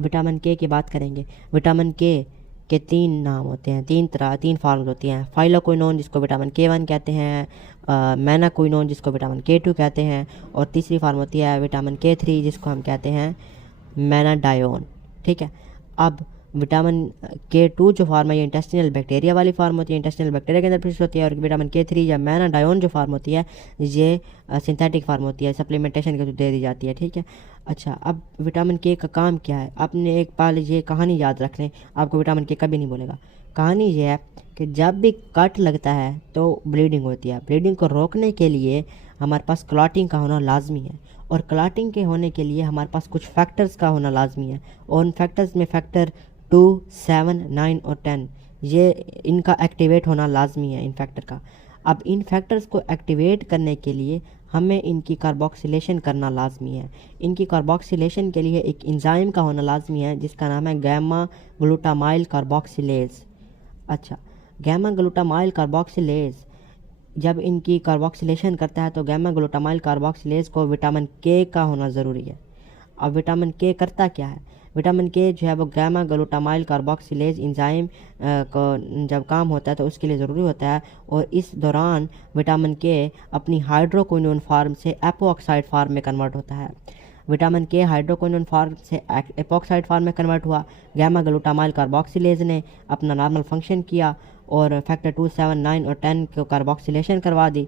Vitamin के की बात करेंगे। विटामिन के तीन नाम होते हैं, तीन फॉर्म्स होती हैं। फाइलोक्विनोन जिसको विटामिन के 1 कहते हैं, मैनाक्विनोन जिसको विटामिन के 2 कहते हैं, और तीसरी फॉर्म होती है विटामिन के 3 जिसको हम कहते हैं मैनाडायोन। ठीक है। अब विटामिन के 2 जो फार्म है ये इंटेस्टिनल बैक्टीरिया वाली फार्म होती है, इंटेस्टिनल बैक्टीरिया के अंदर प्रोड्यूस होती है। और विटामिन के 3 या मैनाडायोन जो फार्म होती है ये सिंथेटिक फार्म होती है, सप्लीमेंटेशन के थ्रू दे दी जाती है। ठीक है। अच्छा, अब विटामिन के का काम क्या है? आपने एक बार ये कहानी याद रख लें, आपको विटामिन के कभी नहीं बोलेगा। कहानी ये है कि जब भी कट लगता है तो ब्लीडिंग होती है। ब्लीडिंग को रोकने के लिए हमारे पास क्लॉटिंग का होना लाजमी है, और क्लॉटिंग के होने के लिए हमारे पास कुछ फैक्टर्स का होना लाजमी है। और उन फैक्टर्स में फैक्टर 2, 7, 9 और 10 ये इनका एक्टिवेट होना लाजमी है, इन फैक्टर का। अब इन फैक्टर्स को एक्टिवेट करने के लिए हमें इनकी कार्बोक्सिलेशन करना लाजमी है। इनकी कार्बोक्सिलेशन के लिए एक एंजाइम का होना लाजमी है जिसका नाम है गैमा ग्लूटामाइल कार्बोक्सिलेज। अच्छा, गैमा ग्लूटामाइल कार्बोक्सिलेज जब इनकी कार्बोक्सिलेशन करता है तो गैमा ग्लूटामाइल कार्बोक्सिलेज को विटामिन के का होना ज़रूरी है। अब विटामिन के करता क्या है? विटामिन के जो है वो गैमा ग्लूटामाइल कार्बोक्सिलेज एंजाइम को जब काम होता है तो उसके लिए ज़रूरी होता है, और इस दौरान विटामिन के अपनी हाइड्रोक्विनोन फार्म से एपोक्साइड फार्म में कन्वर्ट होता है। विटामिन के हाइड्रोक्विनोन फार्म से एपोक्साइड फार्म में कन्वर्ट हुआ, गैमा ग्लूटामाइल कार्बोक्सिलेज ने अपना नॉर्मल फंक्शन किया और फैक्टर 2, 7, 9 और 10 को कार्बोक्सिलेशन करवा दी।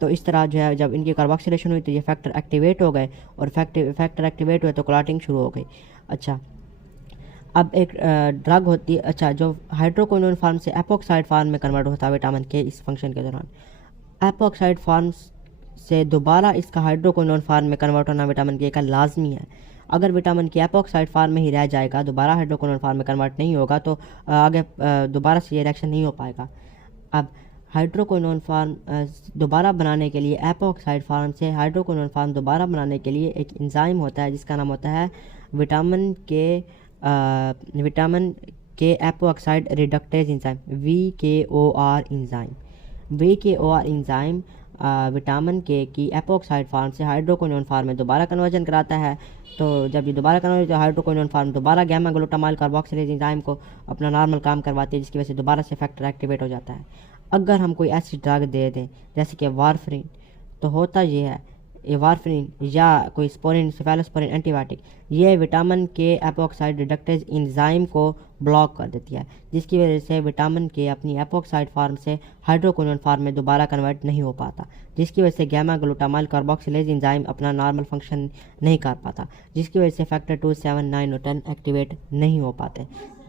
तो इस तरह जो है जब इनकी कार्बोक्सिलेशन हुई तो ये फैक्टर एक्टिवेट हो गए, और फैक्टर एक्टिवेट हुए तो क्लॉटिंग शुरू हो गई। अच्छा, अब एक ड्रग होती है, अच्छा, जो हाइड्रोक्विनोन फार्म से एपोक्साइड फार्म में कन्वर्ट होता है विटामिन के इस फंक्शन के दौरान। एपोक्साइड फार्म से दोबारा इसका हाइड्रोक्विनोन फार्म में कन्वर्ट होना विटामिन के का लाजमी है। अगर विटामिन के एपोक्साइड फार्म में ही रह जाएगा, दोबारा हाइड्रोक्विनोन फार्म में कन्वर्ट नहीं होगा, तो आगे दोबारा से ये रिएक्शन नहीं हो पाएगा। अब हाइड्रोक्विनोन फार्म दोबारा बनाने के लिए, एपोक्साइड फार्म से हाइड्रोक्विनोन फार्म दोबारा बनाने के लिए एक एंजाइम होता है जिसका नाम होता है विटामिन के epoxide reductase enzyme, VKOR enzyme. VKOR enzyme vitamin के की एपोक्साइड फार्म से हाइड्रोक्विनोन फार्म में दोबारा कन्वर्जन कराता है। तो जब ये दोबारा कन्वर्ट तो हाइड्रोक्विनोन फार्म दोबारा गैमा ग्लूटामाइल कार्बोक्सिलेज एंजाइम को अपना नॉर्मल काम करवाती है, जिसकी वजह से दोबारा से फैक्टर एक्टिवेट हो जाता है। अगर हम कोई ऐसी ड्रग दे दें जैसे कि वारफरिन, तो होता ये है, ये वारफरिन या कोई स्पोरिन, सेफेलोस्पोरिन एंटीबायोटिक, ये विटामिन के एपोक्साइड रिडक्टेज एंजाइम को ब्लॉक कर देती है, जिसकी वजह से विटामिन के अपनी एपोक्साइड फार्म से हाइड्रोक्विनोन फार्म में दोबारा कन्वर्ट नहीं हो पाता, जिसकी वजह से गैमा ग्लूटामाइल कार्बोक्सिलेज एंजाइम अपना नॉर्मल फंक्शन नहीं कर पाता, जिसकी वजह से फैक्टर 2, 7, 9 और 10 एक्टिवेट नहीं हो पाते,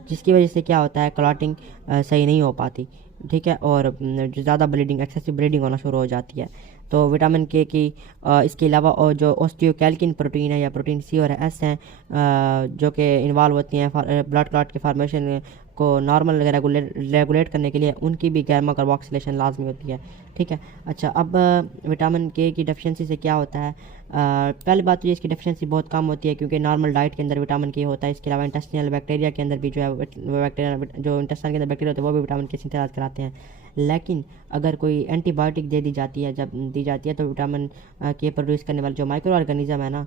जिसकी वजह से क्या होता है, क्लॉटिंग सही नहीं हो पाती। ठीक है। और जो ज़्यादा ब्लीडिंग, एक्सेसिव ब्लीडिंग होना शुरू हो जाती है। तो विटामिन के की इसके अलावा और जो ओस्टियोकैल्किन प्रोटीन है या प्रोटीन C और S हैं जो कि इन्वॉल्व होती हैं ब्लड क्लॉट के फार्मेशन को नॉर्मल रेगुलेट करने के लिए, उनकी भी गैमा कार्बोक्सिलेशन लाजमी होती है। ठीक है। अच्छा, अब विटामिन के की डेफिशिएंसी से क्या होता है? पहली बात तो ये इसकी डेफिशिएंसी बहुत कम होती है क्योंकि नॉर्मल डाइट के अंदर विटामिन के होता है। इसके अलावा इंटेस्टिनल बैक्टीरिया के अंदर भी जो है बैक्टीरिया, जो इंटेस्टाइन के अंदर बैक्टीरिया होते हैं वो भी विटामिन के सिंथेसाइज कराते हैं। लेकिन अगर कोई एंटीबायोटिक दे दी जाती है, जब दी जाती है तो विटामिन के प्रोड्यूस करने वाले जो माइक्रो ऑर्गेनिज्म है ना,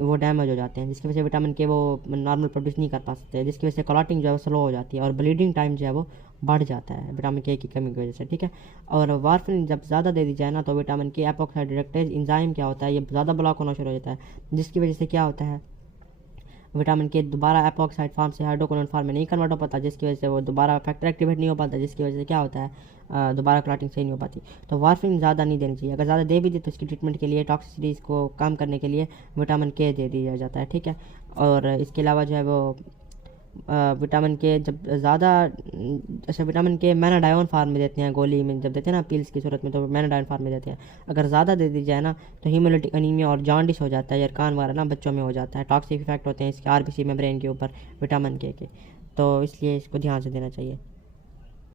वो डैमेज हो जाते हैं, जिसकी वजह से विटामिन के वो नॉर्मल प्रोड्यूस नहीं कर पाते, जिसकी वजह से क्लॉटिंग जो है वो स्लो हो जाती है और ब्लीडिंग टाइम जो है वो बढ़ जाता है विटामिन के की कमी की वजह से। ठीक है। और वारफरिन जब ज़्यादा दे दी जाए ना तो विटामिन के एपोक्साइड रिडक्टेज एंजाइम क्या होता है, ये ज़्यादा ब्लॉक होना शुरू हो जाता है, जिसकी वजह से क्या होता है, विटामिन के दोबारा एपोक्साइड फार्म से हाइड्रोक्विनोन फार्म में नहीं कन्वर्ट हो पाता, जिसकी वजह से वो दोबारा फैक्टर एक्टिवेट नहीं हो पाता, जिसकी वजह से क्या होता है, दोबारा क्लॉटिंग सही नहीं हो पाती। तो वारफरिन ज़्यादा नहीं देनी चाहिए। अगर ज़्यादा दे भी दी तो इसकी ट्रीटमेंट के लिए, टॉक्सिसिटीज़ को कम करने के लिए विटामिन के दे दिया जाता है। ठीक है। और इसके अलावा जो है वो विटामिन के जब ज़्यादा, अच्छा, विटामिन के मैनाडायोन फार्म में देते हैं, गोली में जब देते हैं ना पिल्स की सूरत में, तो मैनाडायोन फार्म में देते हैं। अगर ज़्यादा दे दी जाए ना तो हीमोलिटिक अनीमिया और जॉन्डिस हो जाता है, यरकान वगैरह ना बच्चों में हो जाता है, टॉक्सिक इफेक्ट होते हैं इसके RBC में ब्रेन के ऊपर विटामिन के। तो इसलिए इसको ध्यान से देना चाहिए।